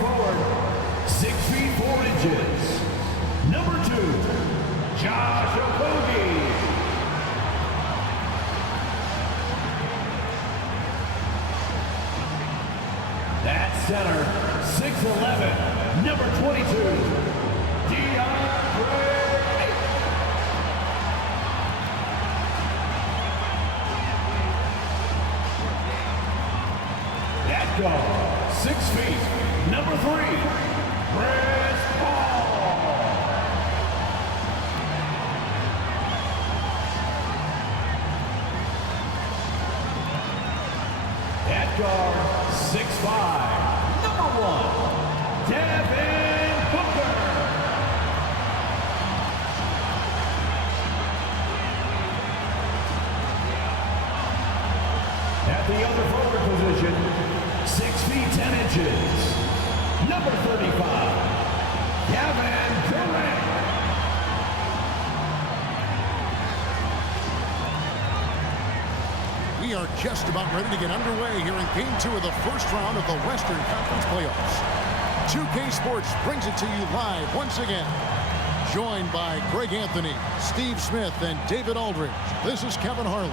forward, 6 feet 4 inches, number 2, Josh Okogie. At center, 6'11", number 22, DeAndre Ayton. At guard, 6 feet, number 3, Chris Paul. At guard, 6'5", number 1, Devin Booker. At the other forward position, 6 feet 10 inches, number 35, Kevin Durant. We are just about ready to get underway here in Game 2 of the first round of the Western Conference Playoffs. 2K Sports brings it to you live once again. Joined by Greg Anthony, Steve Smith, and David Aldridge. This is Kevin Harlan.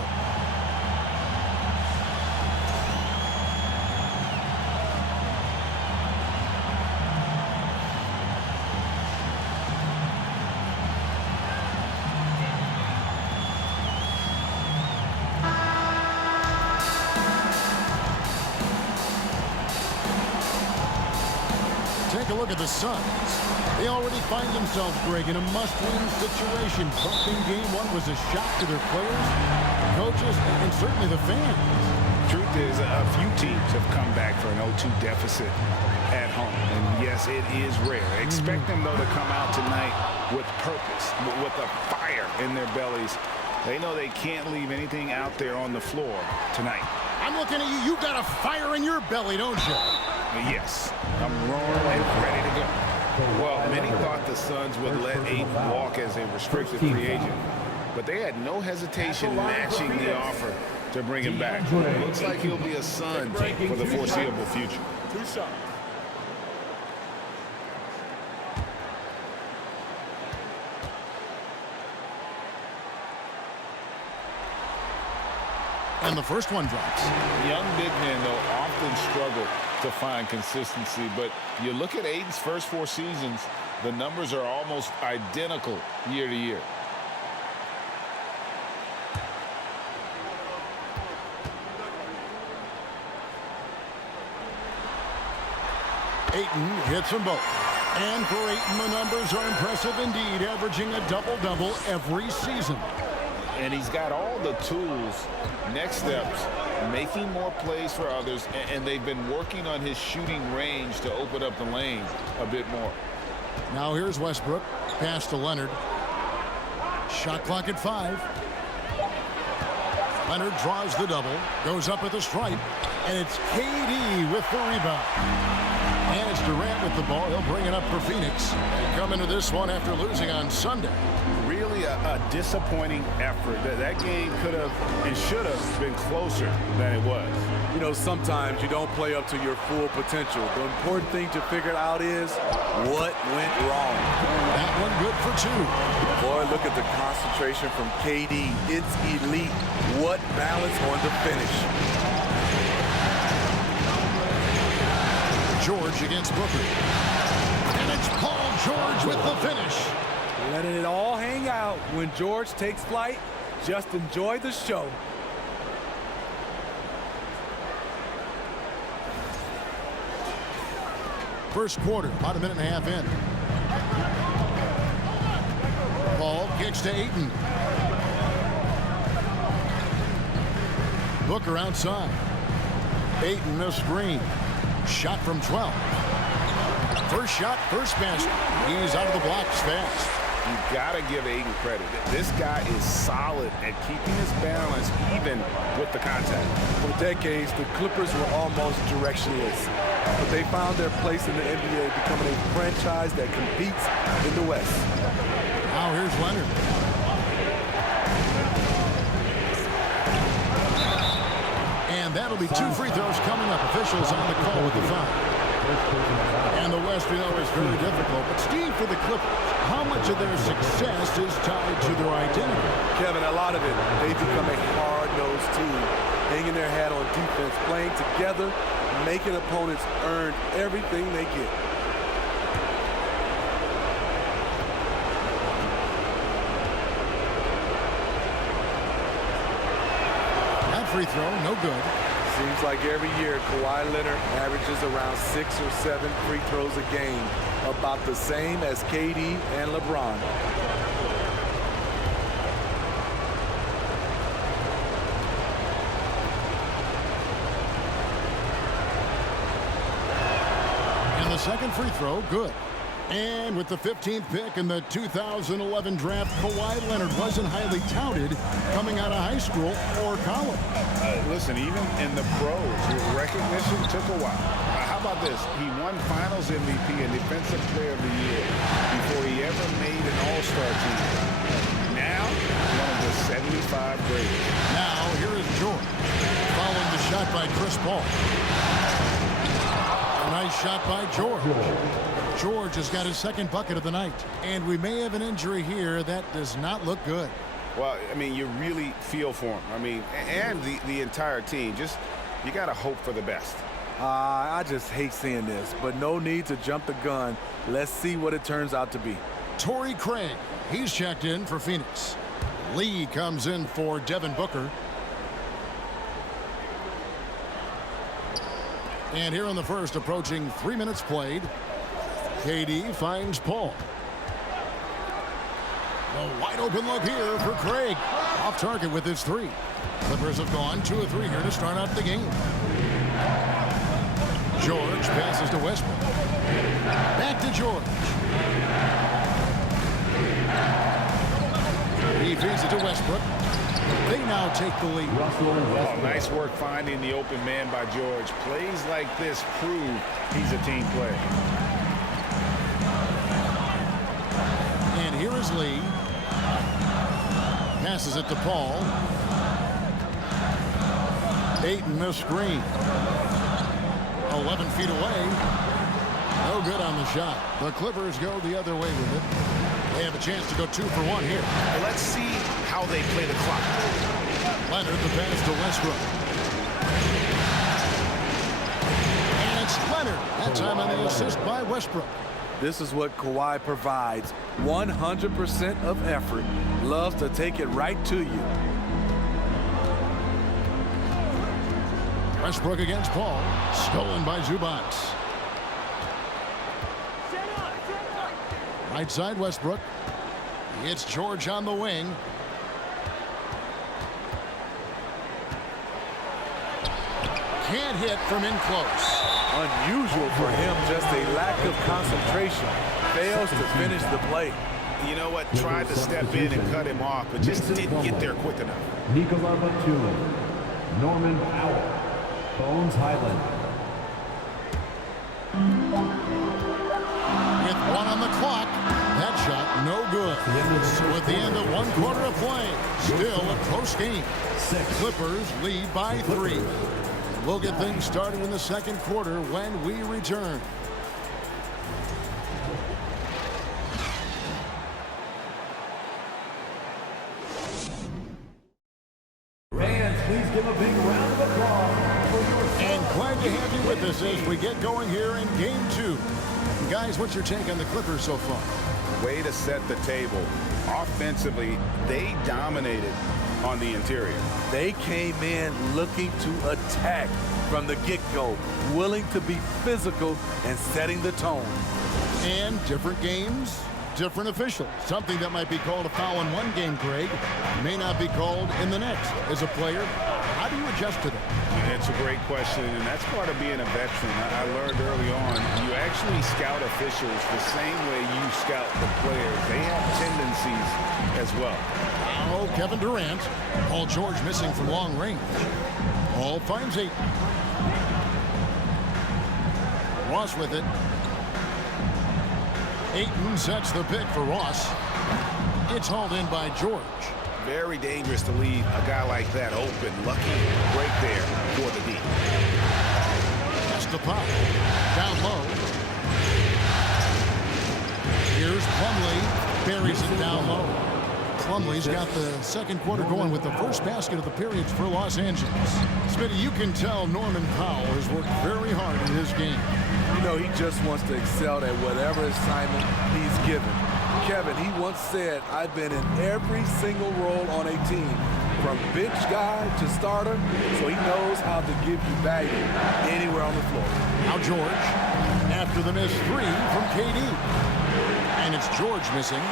Take a look at the Suns. They already find themselves, Greg, in a must-win situation. But in Game 1 was a shock to their players, coaches, and certainly the fans. Truth is, a few teams have come back for an 0-2 deficit at home. And yes, it is rare. Expect them, though, to come out tonight with purpose, with a fire in their bellies. They know they can't leave anything out there on the floor tonight. I'm looking at you. You got a fire in your belly, don't you? Yes, I'm roaring and ready to go. Well, many thought the Suns would let Ayton walk as a restricted free agent, but they had no hesitation matching the offer to bring him back. Looks like he'll be a Sun for the foreseeable future. And the first one drops. Young big men, though, often struggle to find consistency, but you look at Ayton's first 4 seasons, the numbers are almost identical year to year. Ayton hits them both. And for Ayton, the numbers are impressive indeed, averaging a double-double every season. And he's got all the tools. Next steps, making more plays for others, and they've been working on his shooting range to open up the lane a bit more. Now here's Westbrook. Pass to Leonard. Shot clock at 5. Leonard draws the double. Goes up at the stripe. And it's KD with the rebound. And it's Durant with the ball. He'll bring it up for Phoenix. They come into this one after losing on Sunday. Really a disappointing effort. That game could have and should have been closer than it was. You know, sometimes you don't play up to your full potential. The important thing to figure out is what went wrong. That one good for 2. Boy, look at the concentration from KD. It's elite. What balance on the finish. George against Booker. And it's Paul George with the finish. Letting it all hang out. When George takes flight, just enjoy the show. First quarter, about a minute and a half in. Paul kicks to Ayton. Booker outside. Ayton a screen. Shot from 12. First shot, first basket. He's out of the blocks fast. You've got to give Ayton credit. This guy is solid at keeping his balance even with the contact. For decades, the Clippers were almost directionless, but they found their place in the NBA, becoming a franchise that competes in the West. Now here's Leonard. And that'll be 2 free throws coming up. Officials on the call with the foul. And the West, you know, is very difficult. But Steve, for the Clippers, how much of their success is tied to their identity? Kevin, a lot of it. They've become a hard-nosed team, hanging their hat on defense, playing together, making opponents earn everything they get. That free throw, no good. Seems like every year Kawhi Leonard averages around 6 or 7 free throws a game, about the same as KD and LeBron. And the second free throw, good. And with the 15th pick in the 2011 draft, Kawhi Leonard wasn't highly touted coming out of high school or college. Listen, even in the pros, recognition took a while. How about this? He won Finals MVP and Defensive Player of the Year before he ever made an All-Star team. Now, one of the 75 greatest. Now, here is George, following the shot by Chris Paul. A nice shot by George. George has got his second bucket of the night. And we may have an injury here that does not look good. Well, I mean, you really feel for him. I mean, and the entire team. Just, you got to hope for the best. I just hate seeing this, but no need to jump the gun. Let's see what it turns out to be. Torrey Craig, he's checked in for Phoenix. Lee comes in for Devin Booker. And here in the first, approaching 3 minutes played, KD finds Paul. A wide open look here for Craig. Off target with his three. Clippers have gone 2 of 3 here to start out the game. George passes to Westbrook. Back to George. He feeds it to Westbrook. They now take the lead. Oh, nice work finding the open man by George. Plays like this prove he's a team player. And here is Lee. Passes it to Paul. Ayton the screen. 11 feet away. No good on the shot. The Clippers go the other way with it. They have a chance to go 2 for 1 here. Well, let's see how they play the clock. Leonard the pass to Westbrook. And it's Leonard. That time on the assist by Westbrook. This is what Kawhi provides. 100% of effort. Loves to take it right to you. Westbrook against Paul. Stolen by Zubac. Right side Westbrook. It's George on the wing. Can't hit from in close. Unusual for him, just a lack of concentration. Fails to finish the play. You know what? Tried to step in and cut him off, but just didn't get there quick enough. Nikola Batum, Norman Powell, Bones Highland. With 1 on the clock, that shot no good. So at the end of 1 quarter of play, still a close game. Clippers lead by 3. We'll get things started in the second quarter when we return. Fans, please give a big round of applause for your... And glad to have you with us as we get going here in Game 2. Guys, what's your take on the Clippers so far? Way to set the table. Offensively, they dominated on the interior. They came in looking to attack from the get-go, willing to be physical and setting the tone. And different games, different officials. Something that might be called a foul in one game, Greg, may not be called in the next. As a player, how do you adjust to that? It's a great question, and that's part of being a veteran. I learned early on, you actually scout officials the same way you scout the players. They have tendencies as well. Oh, Kevin Durant. Paul George missing from long range. Paul finds Ayton. Ross with it. Ayton sets the pick for Ross. It's hauled in by George. Very dangerous to leave a guy like that open. Lucky break there for the D. DePaul. Down low. Here's Plumlee. Buries it down low. Plumlee's got the second quarter going with the first basket of the period for Los Angeles. Smitty, you can tell Norman Powell has worked very hard in his game. You know, he just wants to excel at whatever assignment he's given. Kevin, he once said, I've been in every single role on a team, from bench guy to starter, so he knows how to give you value anywhere on the floor. Now George, after the missed three from KD. And it's George missing.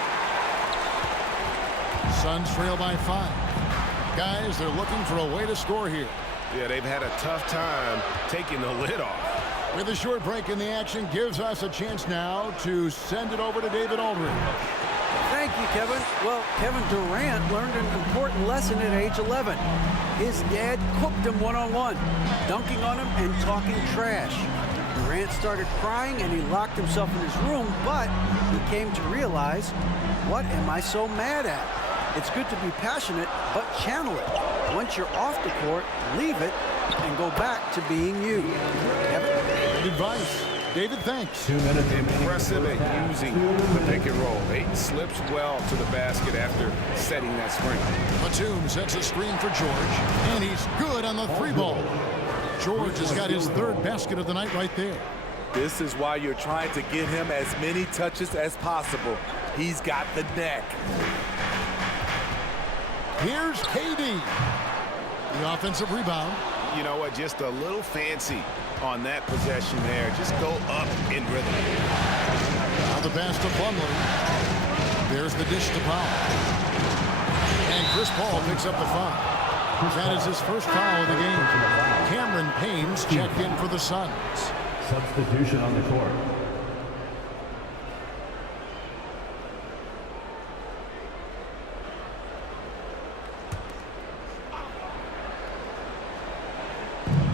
Suns trail by 5. Guys, they're looking for a way to score here. Yeah, they've had a tough time taking the lid off. With a short break in the action, gives us a chance now to send it over to David Aldridge. Thank you, Kevin. Well, Kevin Durant learned an important lesson at age 11. His dad cooked him one-on-one, dunking on him and talking trash. Durant started crying and he locked himself in his room, but he came to realize, what am I so mad at? It's good to be passionate, but channel it. Once you're off the court, leave it and go back to being you. Kevin? Good advice. David, thanks. 2 minutes. Impressive at using the pick and roll. He slips well to the basket after setting that screen. Batum sets a screen for George, and he's good on the 3-ball. George has got his 3rd basket of the night right there. This is why you're trying to get him as many touches as possible. He's got the neck. Here's KD. The offensive rebound. You know what? Just a little fancy on that possession there. Just go up in rhythm. Now the pass to Plumlee. There's the dish to Powell. And Chris Paul picks up the foul. That is his first foul of the game. Cameron Payne's checked in for the Suns. Substitution on the court.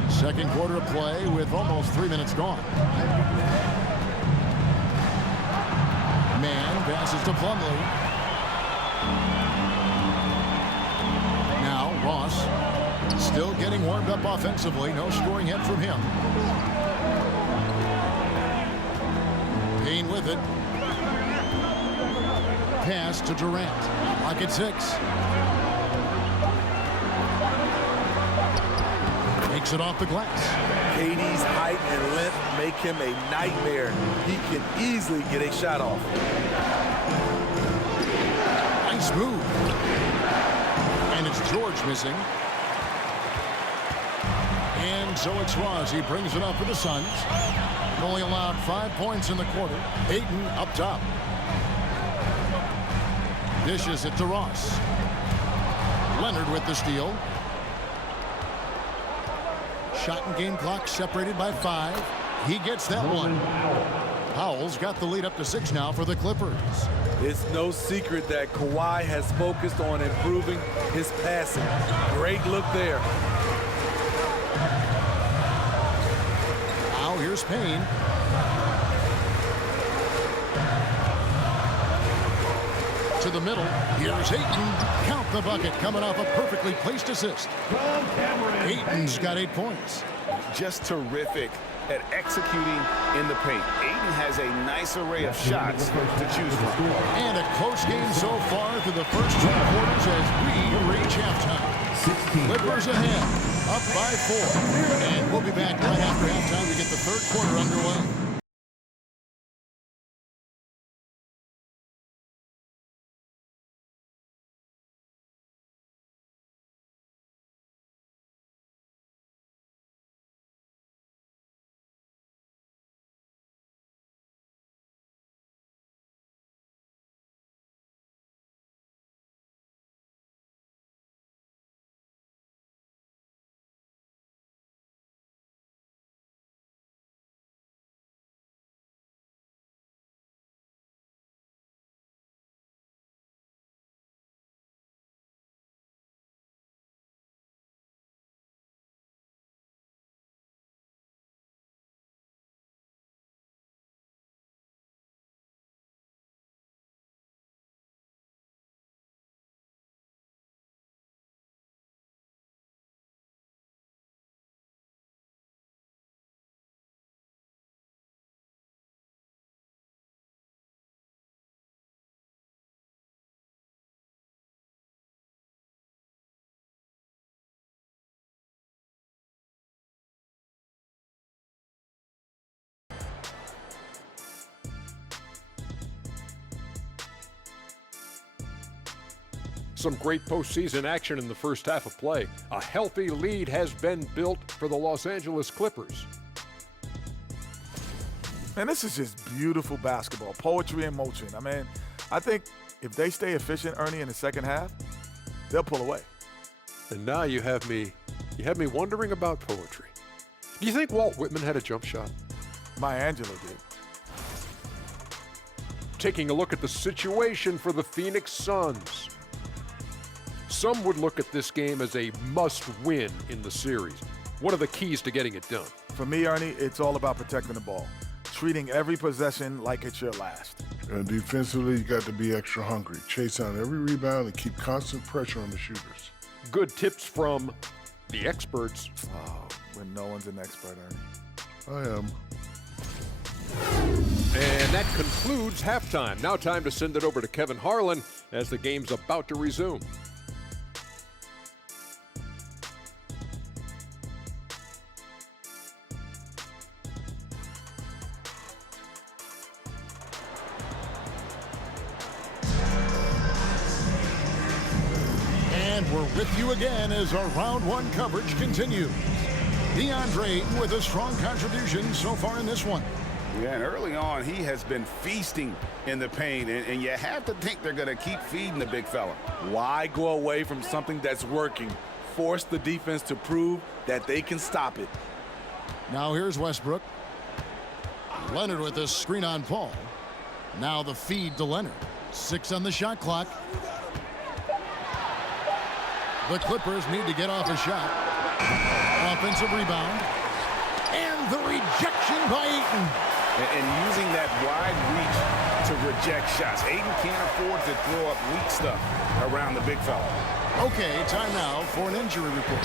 Second quarter of play with almost 3 minutes gone. Man passes to Plumlee. Now Ross still getting warmed up offensively. No scoring yet from him. Payne with it. Pass to Durant. Lock at 6. Takes it off the glass. KD's height and length make him a nightmare. He can easily get a shot off. Nice move. And it's George missing. And so it's Ross. He brings it up for the Suns. Only allowed 5 points in the quarter. Ayton up top. Dishes it to Ross. Leonard with the steal. Shot and game clock separated by 5. He gets that one. Powell's got the lead up to 6 now for the Clippers. It's no secret that Kawhi has focused on improving his passing. Great look there. Now here's Payne. To the middle. Here's Ayton. Count the bucket coming off a perfectly placed assist. Ayton's got 8 points. Just terrific at executing in the paint. Ayton has a nice array of shots to choose from. And a close game so far through the first 2 quarters as we reach halftime. Clippers ahead, up by 4. And we'll be back right after halftime to get the 3rd quarter underway. Some great postseason action in the first half of play. A healthy lead has been built for the Los Angeles Clippers. Man, this is just beautiful basketball, poetry in motion. I mean, I think if they stay efficient, Ernie, in the second half, they'll pull away. And now you have me wondering about poetry. Do you think Walt Whitman had a jump shot? Maya Angelou did. Taking a look at the situation for the Phoenix Suns. Some would look at this game as a must-win in the series. What are the keys to getting it done? For me, Ernie, it's all about protecting the ball, treating every possession like it's your last. And defensively, you got to be extra hungry. Chase down every rebound and keep constant pressure on the shooters. Good tips from the experts. Oh, when no one's an expert, Ernie. I am. And that concludes halftime. Now time to send it over to Kevin Harlan as the game's about to resume. And we're with you again as our round one coverage continues. DeAndre Ayton with a strong contribution so far in this one. Yeah, and early on, he has been feasting in the paint, and you have to think they're going to keep feeding the big fella. Why go away from something that's working? Force the defense to prove that they can stop it. Now here's Westbrook. Leonard with a screen on Paul. Now the feed to Leonard. 6 on the shot clock. The Clippers need to get off a shot. Offensive rebound. And the rejection by Ayton. And using that wide reach to reject shots. Ayton can't afford to throw up weak stuff around the big fella. Okay, time now for an injury report.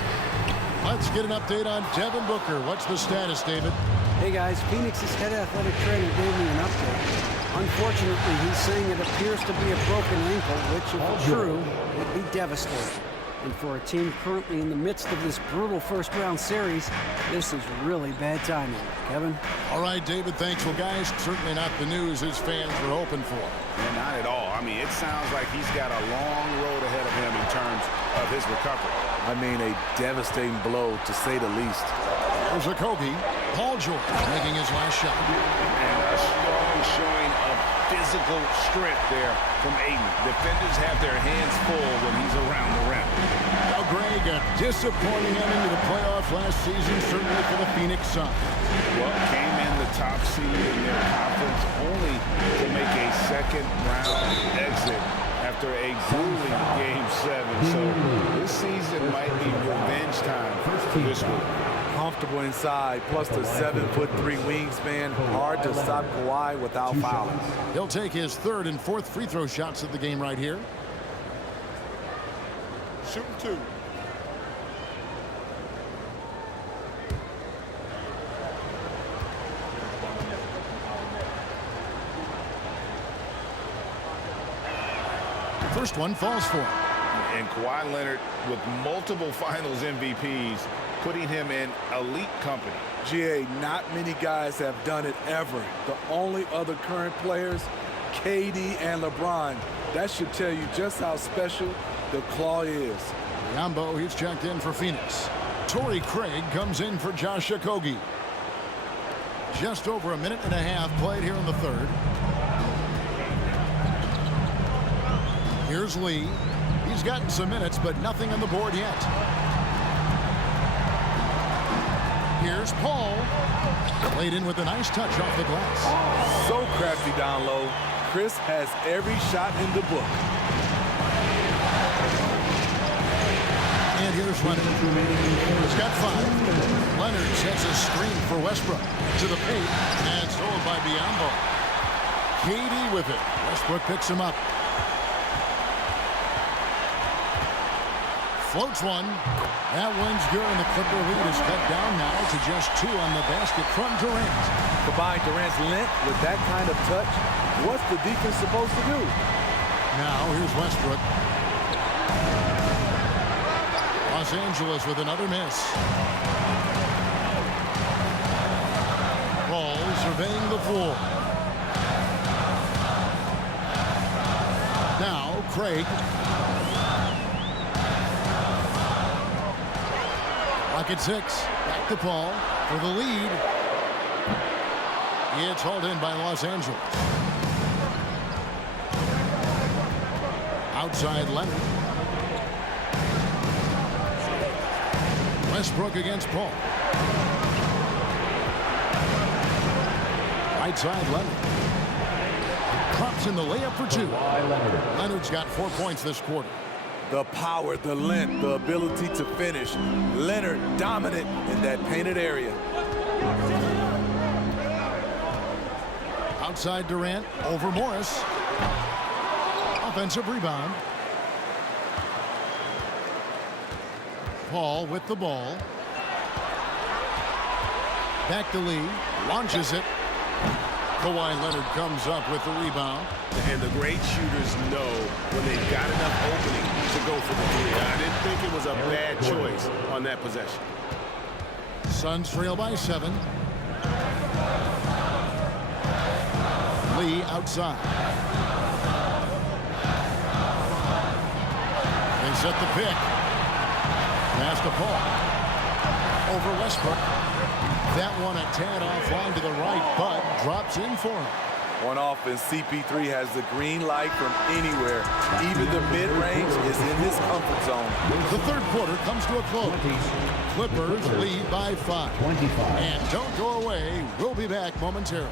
Let's get an update on Devin Booker. What's the status, David? Hey guys, Phoenix's head athletic trainer gave me an update. Unfortunately, he's saying it appears to be a broken ankle, which, if true, would be devastating. And for a team currently in the midst of this brutal first-round series, this is really bad timing. Kevin? All right, David, thanks. Well, guys, certainly not the news his fans were hoping for. Yeah, not at all. I mean, it sounds like he's got a long road ahead of him in terms of his recovery. I mean, a devastating blow, to say the least. There's a Kobe. Paul George making his last shot. And a strong showing of physical strength there from Ayton. Defenders have their hands full when he's around the rim. Now, Greg, a disappointing ending to the playoffs last season, certainly for the Phoenix Suns. Well, came in the top seed in their conference only to make a second-round exit after a grueling Game 7. So this season might be revenge time for this group. Comfortable inside, plus the 7'3" wingspan. Hard to stop Kawhi without fouling. He'll take his third and fourth free throw shots of the game right here. Shooting 2. First one falls for him. And Kawhi Leonard with multiple finals MVPs, putting him in elite company. GA, not many guys have done it ever. The only other current players, KD and LeBron. That should tell you just how special the Claw is. Yambo, he's checked in for Phoenix. Torrey Craig comes in for Josh Okogie. Just over a minute and a half played here in the third. Here's Lee. He's gotten some minutes, but nothing on the board yet. Here's Paul. Played in with a nice touch off the glass. So crafty down low. Chris has every shot in the book. And here's Leonard. He's got 5. Leonard sets a screen for Westbrook. To the paint, and stolen by Biyombo. KD with it. Westbrook picks him up. Floats one. That one's good, and the Clipper lead is cut down now to just 2 on the basket from Durant. Combine Durant's length with that kind of touch. What's the defense supposed to do? Now here's Westbrook. Los Angeles with another miss. Ball surveying the floor. Now Craig. Clock at 6. Back to Paul for the lead. It's hauled in by Los Angeles. Outside Leonard. Westbrook against Paul. Right side Leonard. Drops in the layup for 2. Leonard's got 4 points this quarter. The power, the length, the ability to finish. Leonard dominant in that painted area. Outside Durant, over Morris. Offensive rebound. Paul with the ball. Back to Lee, launches it. Kawhi Leonard comes up with the rebound. And the great shooters know when they've got enough opening to go for the 3. I didn't think it was a bad choice on that possession. Suns trail by 7. Lee outside. They set the pick. Pass to Paul. Over Westbrook. That one a tad offline to the right, but drops in for him. On offense, CP3 has the green light from anywhere. Even the mid-range is in his comfort zone. The third quarter comes to a close. Clippers lead by 5. And don't go away. We'll be back momentarily.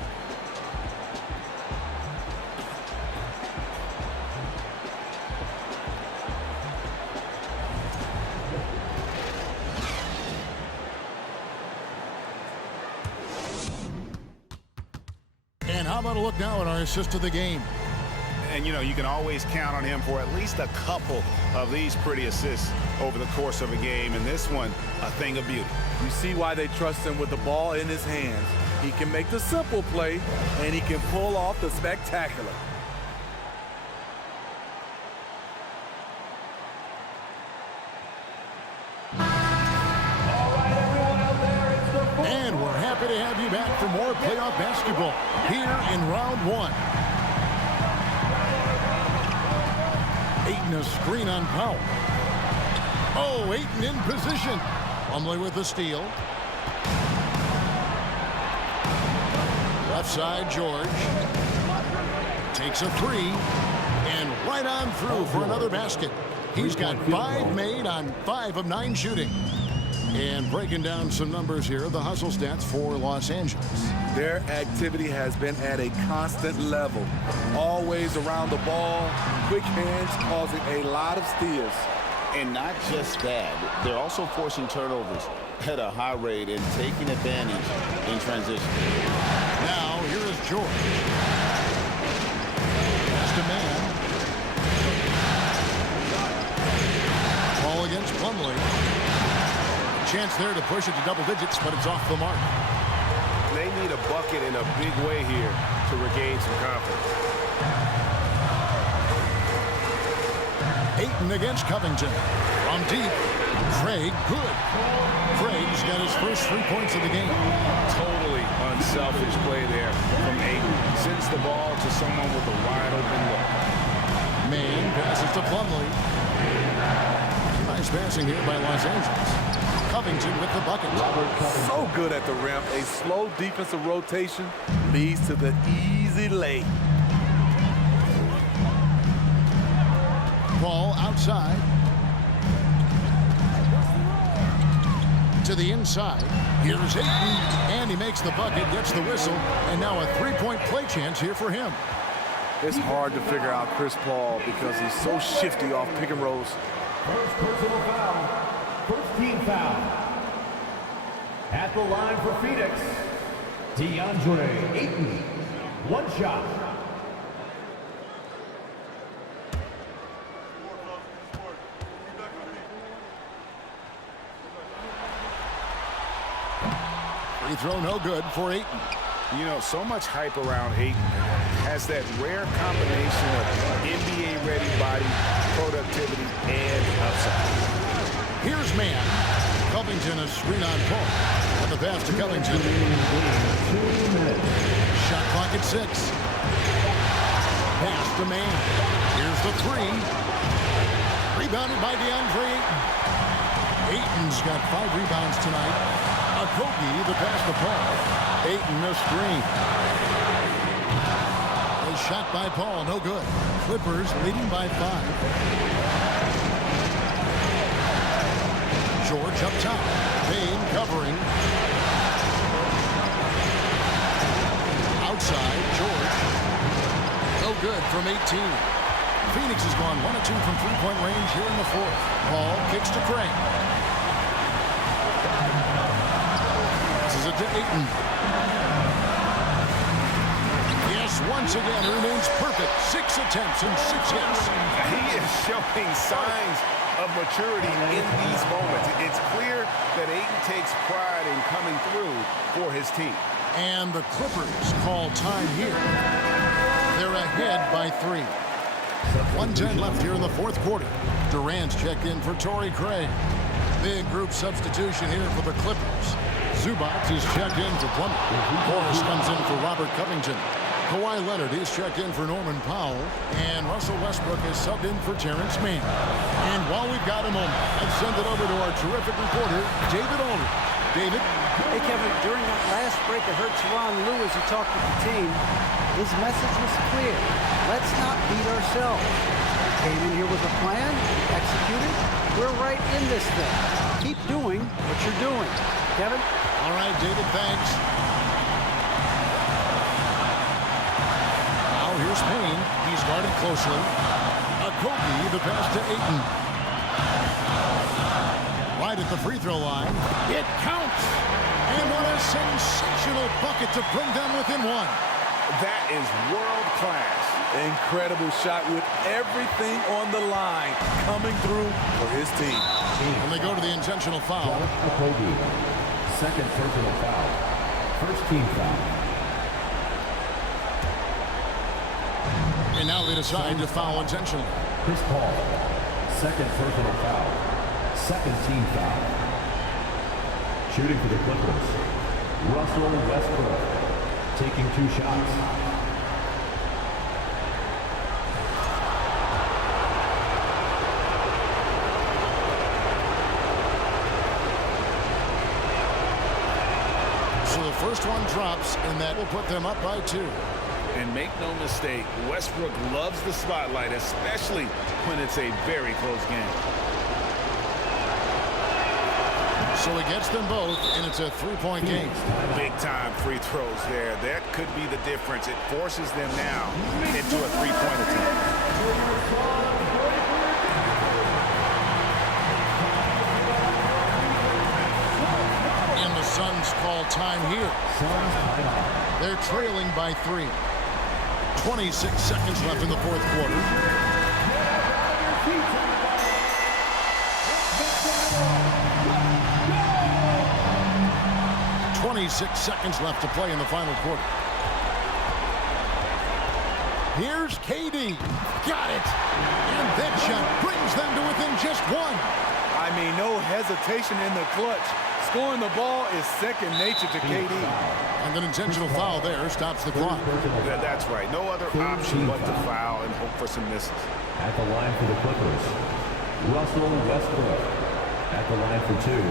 And how about a look now at our assist to the game? And, you know, you can always count on him for at least a couple of these pretty assists over the course of a game. And this one, a thing of beauty. You see why they trust him with the ball in his hands. He can make the simple play, and he can pull off the spectacular. And we're happy to have you back for more playoff basketball here in round 1. Ayton a screen on Powell. Oh, Ayton in position. Plumlee with the steal. Left side, George. Takes a 3. And right on through for another basket. He's got 5 made on 5 of 9 shooting. And breaking down some numbers here, the hustle stats for Los Angeles. Their activity has been at a constant level. Always around the ball, quick hands causing a lot of steals. And not just that, they're also forcing turnovers at a high rate and taking advantage in transition. Now, here is George. Just a man. Ball against Plumlee. Chance there to push it to double digits, but it's off the mark. They need a bucket in a big way here to regain some confidence. Ayton against Covington. From deep. Craig, good. Craig's got his first 3 points of the game. Totally unselfish play there from Ayton. Sends the ball to someone with a wide open look. Man passes to Plumlee. Nice passing here by Los Angeles. Covington with the bucket. So good at the rim. A slow defensive rotation leads to the easy lay. Ball outside. To the inside. Here's Ayton. And he makes the bucket, gets the whistle. And now a 3-point play chance here for him. It's hard to figure out Chris Paul because he's so shifty off pick and rolls. First personal foul. First team foul. At the line for Phoenix, DeAndre Ayton. 1 shot. Free throw no good for Ayton. You know, so much hype around Ayton. Has that rare combination of NBA-ready body, productivity, and upside. Here's man. Covington a screen on Paul. And the pass to Covington. Shot clock at 6. Pass to man. Here's the 3. Rebounded by DeAndre Ayton. Ayton's got 5 rebounds tonight. Okogie, the pass to Paul. Ayton, a screen. A shot by Paul, no good. Clippers leading by 5. George up top. Payne covering. Outside, George. No good from 18. Phoenix has gone 1 of 2 from three-point range here in the 4th. Paul kicks to Craig. This is it to Ayton. Yes, once again, he remains perfect. 6 attempts and 6 hits. He is showing signs of maturity in these moments. It's clear that Ayton takes pride in coming through for his team. And the Clippers call time here. They're ahead by 3. 1:10 left here in the 4th quarter. Durant's checked in for Torrey Craig. Big group substitution here for the Clippers. Zubac is checked in for Plumlee. Morris comes in for Robert Covington. Kawhi Leonard is checked in for Norman Powell. And Russell Westbrook is subbed in for Terrence Mann. And while we've got a moment, let's send it over to our terrific reporter, David Aldridge. David? Hey, Kevin, during that last break, I heard Tyronn Lue as he talked with the team. His message was clear. Let's not beat ourselves. Came in here with a plan, executed. We're right in this thing. Keep doing what you're doing. Kevin? All right, David, thanks. Now here's Payne. He's guarded closely. Okogie, the pass to Ayton. Right at the free throw line. It counts! And what a sensational bucket to bring them within 1. That is world class. Incredible shot with everything on the line coming through for his team. And they go to the intentional foul. Okogie, second personal foul. First team foul. And now they decide to foul intentionally. Chris Paul, second personal foul. Second team foul. Shooting for the Clippers, Russell Westbrook, taking 2 shots. So the first one drops, and that will put them up by 2. And make no mistake, Westbrook loves the spotlight, especially when it's a very close game. So he gets them both, and it's a 3-point game. Big-time free throws there. That could be the difference. It forces them now into a 3-point attempt. And the Suns call time here. They're trailing by 3. 26 seconds left in the 4th quarter. 26 seconds left to play in the final quarter. Here's KD. Got it. And that shot brings them to within just 1. I mean, no hesitation in the clutch. Scoring the ball is second nature to KD. And an intentional foul there stops the clock. Yeah, that's right. No other option but to foul and hope for some misses. At the line for the Clippers, Russell Westbrook. At the line for 2.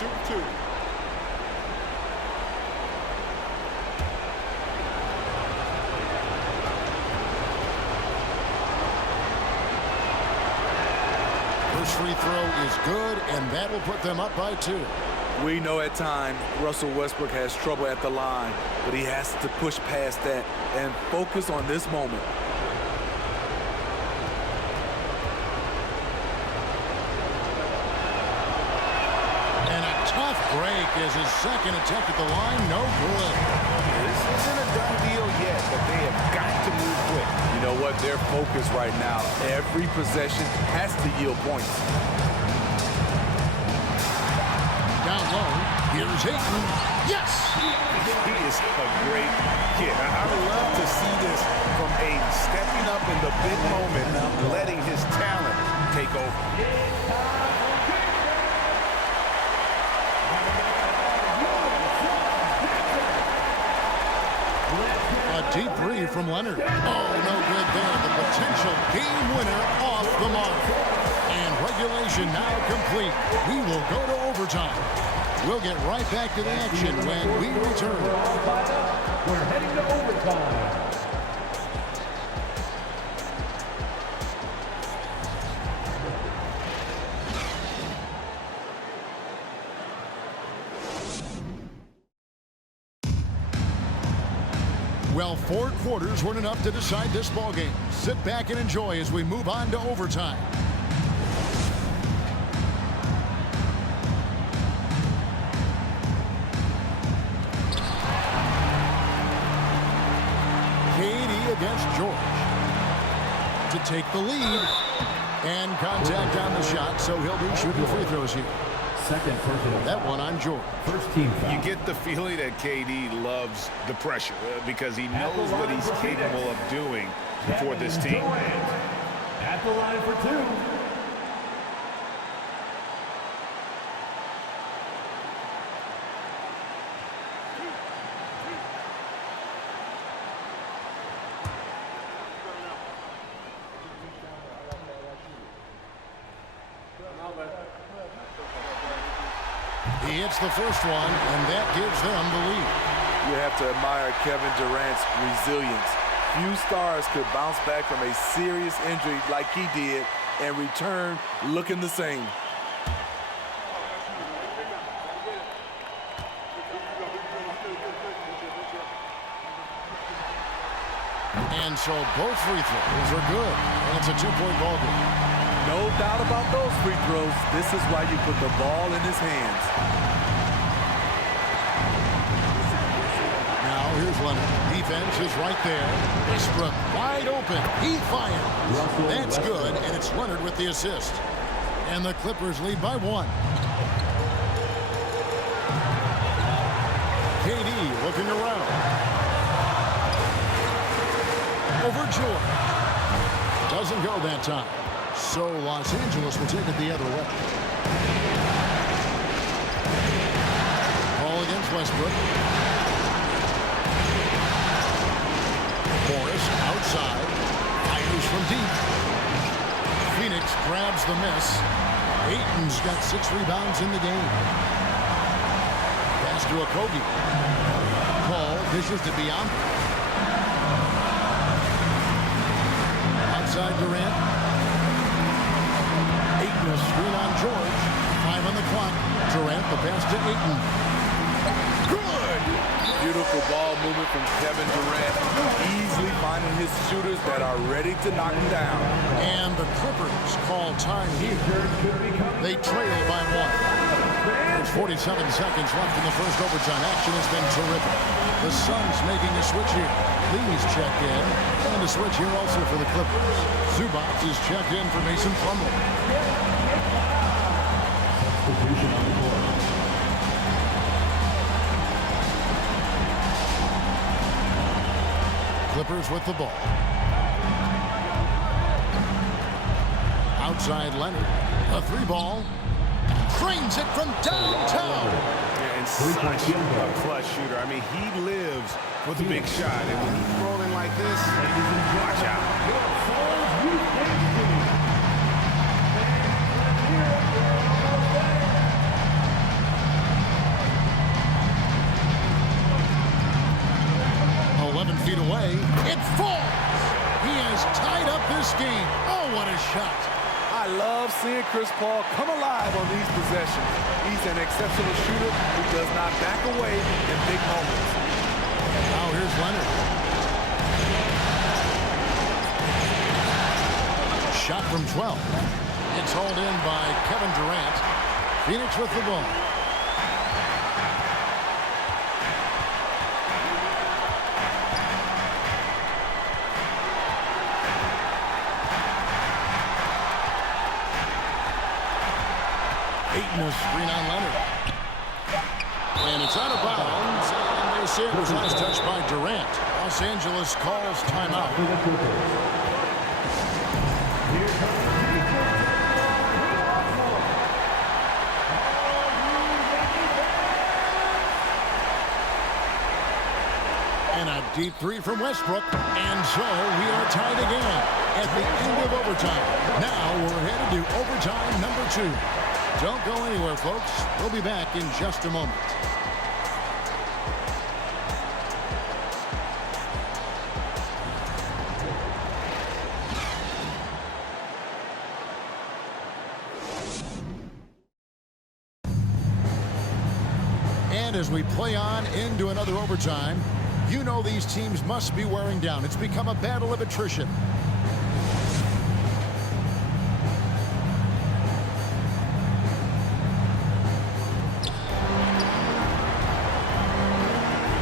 Shoot 2. First free throw is good, and that will put them up by 2. We know at times Russell Westbrook has trouble at the line, but he has to push past that and focus on this moment. And a tough break is his second attempt at the line. No good. This isn't a done deal yet, but they have got to move quick. You know what? They're focused right now. Every possession has to yield points. Down low. Here's Ayton. Yes! He is a great kid. I love to see this from Ayton, stepping up in the big moment, letting his talent take over. A deep three from Leonard. Oh, no good there. The potential game winner off the mark. regulation now complete. We will go to overtime. We'll get right back to the action when we return. We're heading to overtime. Well, 4 quarters weren't enough to decide this ballgame. Sit back and enjoy as we move on to overtime. KD against George to take the lead. And contact on the shot, so he'll be shooting free throws here. Second personal. That one on George. First team foul. You get the feeling that KD loves the pressure because he knows what he's capable of doing for this team. At the line for 2. He hits the first one, and that gives them the lead. You have to admire Kevin Durant's resilience. Few stars could bounce back from a serious injury like he did and return looking the same. And so both free throws are good, and it's a 2-point ball game. No doubt about those free throws. This is why you put the ball in his hands. Now here's Leonard. Defense is right there. Westbrook wide open. He fires. That's good, and it's Leonard with the assist. And the Clippers lead by 1. KD looking around. Over George. Doesn't go that time. So Los Angeles will take it the other way. Ball against Westbrook. Morris outside. Fires from deep. Phoenix grabs the miss. Ayton's got 6 rebounds in the game. Pass to Okogie. Paul dishes to Bianca. Outside Durant. Ayton a screen on George. 5 on the clock. Durant the pass to Ayton. Good! Beautiful ball movement from Kevin Durant. Easily finding his shooters that are ready to knock him down. And the Clippers call time here. They trail by 1. There's 47 seconds left in the first overtime. Action has been terrific. The Suns making a switch here. Lee's checked in. And a switch here also for the Clippers. Zubac is checked in for Mason Plumlee. Substitution on the court. Clippers with the ball. Outside Leonard. A 3-ball. Cranes it from downtown. Yeah, and such a clutch shooter. I mean, he lives for the big shot. And when he's rolling like this, watch out. 11 feet away. It falls. He has tied up this game. Oh, what a shot. I love seeing Chris Paul come alive on these possessions. He's an exceptional shooter who does not back away in big moments. Now here's Leonard. Shot from 12. It's hauled in by Kevin Durant. Phoenix with the ball. Ayton a screen on Leonard. And it's out of bounds. And they say it was last touched by Durant. Los Angeles calls timeout. And a Deep three from Westbrook. And so we are tied again at the end of overtime. Now we're headed to overtime number 2. Don't go anywhere, folks. We'll be back in just a moment. And as we play on into another overtime, you know these teams must be wearing down. It's become a battle of attrition.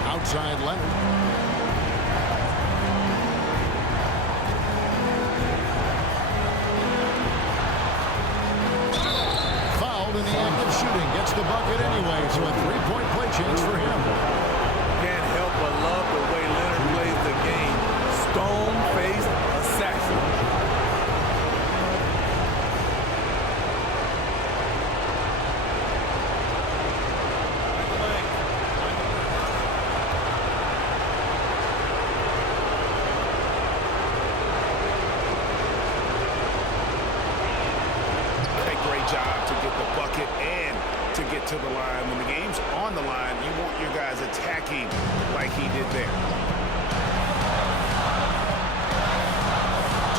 Outside Leonard. Fouled in the act of shooting. Gets the bucket anyway, so a three-point play change for him. Can't help but love the way Leonard plays the game. Stone-faced assassin. To the line. When the game's on the line, you want your guys attacking like he did there.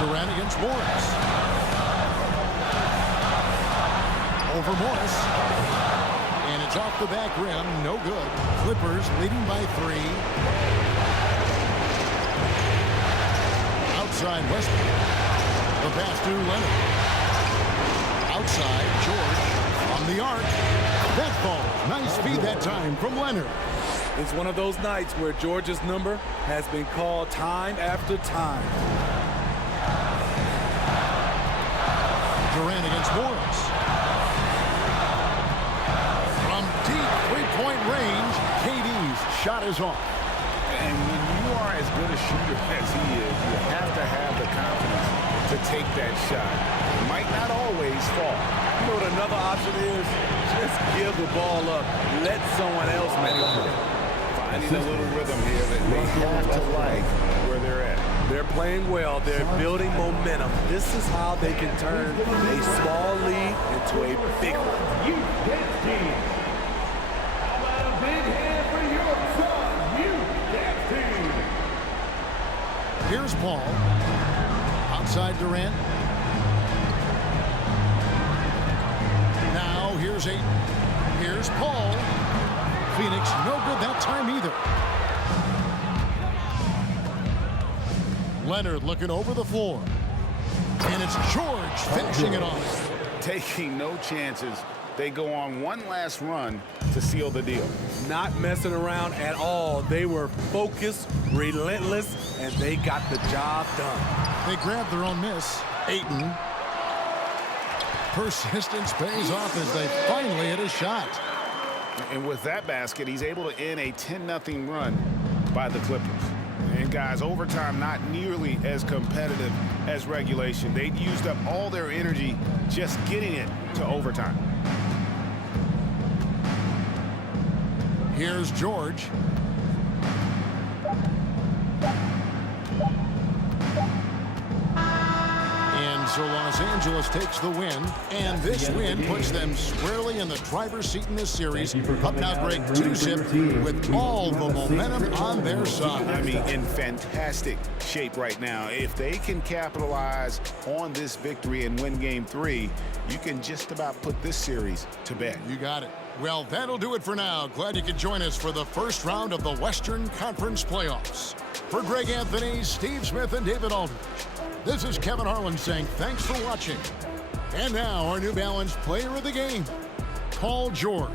Durant against Morris. Over Morris. And it's off the back rim. No good. Clippers leading by 3. Outside Westbrook. The pass to Leonard. Outside George on the arc. That ball. Nice feed that time from Leonard. It's one of those nights where George's number has been called time after time. Durant against Morris. From deep three-point range, KD's shot is off. And when you are as good a shooter as he is, you have to have the confidence to take that shot. It might not always fall. You know what another option is? Just give the ball up. Let someone else make it. Finding a little rhythm here that they have to like where they're at. They're playing well. They're building momentum. This is how they can turn a small lead into a big one. You dance team. How about a big hand for your son, you dance team. Here's Paul. Outside Durant. Now here's Ayton. Here's Paul. Phoenix no good that time either. Leonard looking over the floor. And it's George finishing it off. Taking no chances. They go on one last run to seal the deal. Not messing around at all. They were focused, relentless, and they got the job done. They grabbed their own miss. Ayton. Persistence pays off as they finally hit a shot. And with that basket, he's able to end a 10-0 run by the Clippers. And guys, overtime not nearly as competitive as regulation. They'd used up all their energy just getting it to overtime. Here's George. And so Los Angeles takes the win, and this win puts them squarely in the driver's seat in this series. Up now, Greg, 2-zip with all the momentum on their side. I mean, in fantastic shape right now. If they can capitalize on this victory and win Game 3, you can just about put this series to bed. You got it. Well, that'll do it for now. Glad you could join us for the first round of the Western Conference Playoffs. For Greg Anthony, Steve Smith, and David Aldridge, this is Kevin Harlan saying thanks for watching. And now our New Balance player of the game, Paul George.